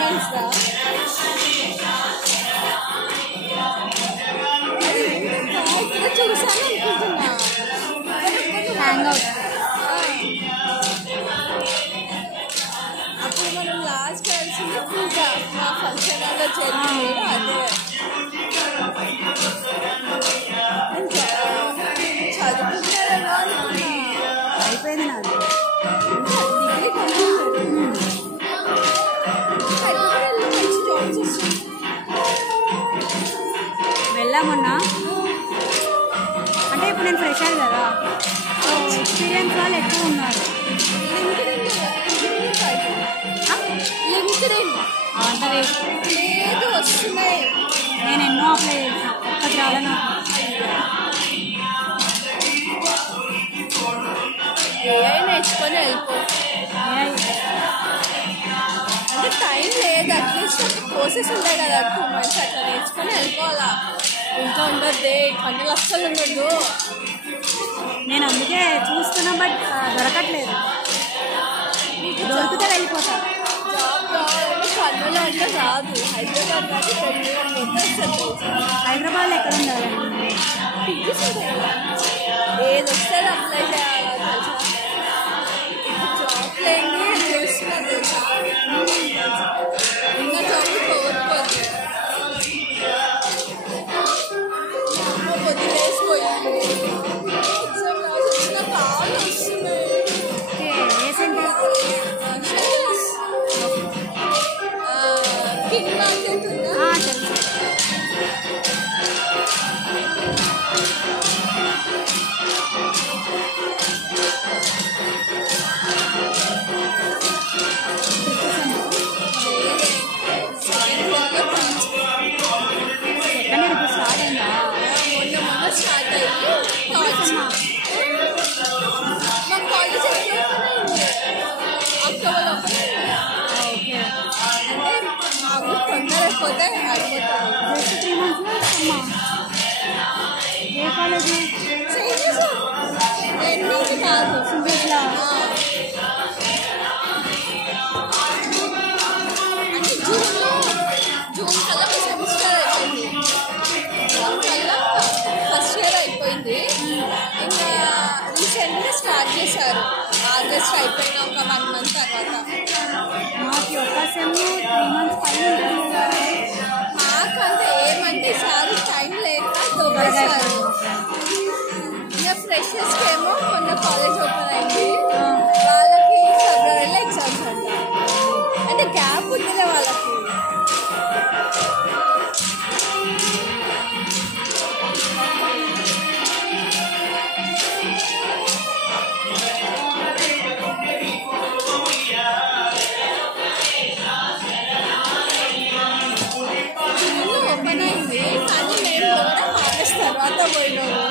Months చూసాను అనుకుంటున్నా hang out. అప్పుడు మనం లాస్ట్ కలిసింది పూజ మా ఫంక్షన్ హాల్లో జరిగింది. అదే చదువుకుంటారేమో అనుకున్నా. అయిపోయింది నాది డిగ్రీ హైదరాబాద్లో మంచి జాబ్స్ వస్తుంది. వెళ్ళామన్నా అంటే ఇప్పుడు నేను ఫ్రెషర్ కదా, ఎక్స్పీరియన్స్ వాళ్ళు ఎక్కువ ఉన్నారు. లింక్డ్ఇన్ అంత వేస్ట్. లేదు వస్తున్నాయి. నేను ఎన్నో అప్లై చేసాను, ఒక్కటి రాలేదు. ఏఐ నేర్చుకొని వెళ్ళిపో. అంటే టైం లేదు, అట్లీస్ట్ ఒక కోర్సెస్ ఉంటాయి కదా 2 months అట్లా నేర్చుకొని వెళ్ళిపోవాలా. ఇంకా ఉండద్దే పనులు అస్సలు ఉండదు. నేను అందుకే చూస్తున్నా, బట్ దొరకట్లేదు. దొరికితే వెళ్ళిపోతా. జాబ్ కావాలంటే కర్నూలు అంటే రాదు, హైదరాబాద్ కానీ బెంగళూరు వస్తుంది. హైదరాబాద్లో ఎక్కడ ఉండాలండి? టికెట్స్ ఉంటాయి కదా, ఏది వస్తే అప్లై చేయాలా తెలుసా. ఇప్పుడు జాబ్ లేని చూస్తున్నా తెలుసా, ఇంకా జాబ్ కోరుకోవద్దు. వదిలేసిపోయింది. ఎగ్జామ్ రాసి వచ్చిన కాళ్ళు వస్తున్నాయి. కింగ్ మార్కెట్ ఉందా? స్టార్ట్ అయ్యి మా కాలేజ్ అక్టోబర్ ఓపెన్ అయింది. అంటే మాకు తొందర అయిపోతే అయిపోతుంది. జస్ట్ 3 months ఏ కాలేజ్? ఎన్ని కాదు సింబిట్లా. అంటే జూన్ కల్లా సెమిస్టర్ అయిపోయింది. జూన్ కల్లా ఫస్ట్ ఇయర్ అయిపోయింది. ఇంకా రీసెంట్గా స్టార్ట్ చేశారు ఆగస్ట్ అయిపోయిన ఒక 1 month తర్వాత. మాకు ఒక్క సెమ్ 3 months పైన ఉంటుంది కదా. మాకంటే ఏమంటే ఈసారి టైం లేక దొబ్బేశారు. ఇంకా ఫ్రెషర్స్కి ఏమో మొన్న కాలేజ్ ఓపెన్ అయింది, వాళ్ళకి ఫిబ్రవరిలో ఎగ్జామ్స్ అంట. అంటే గ్యాప్ ఉందిలే వాళ్ళకి. ఓపెన్ అయింది కానీ మేము కూడా ఆగస్ట్ తర్వాత పోయినాము.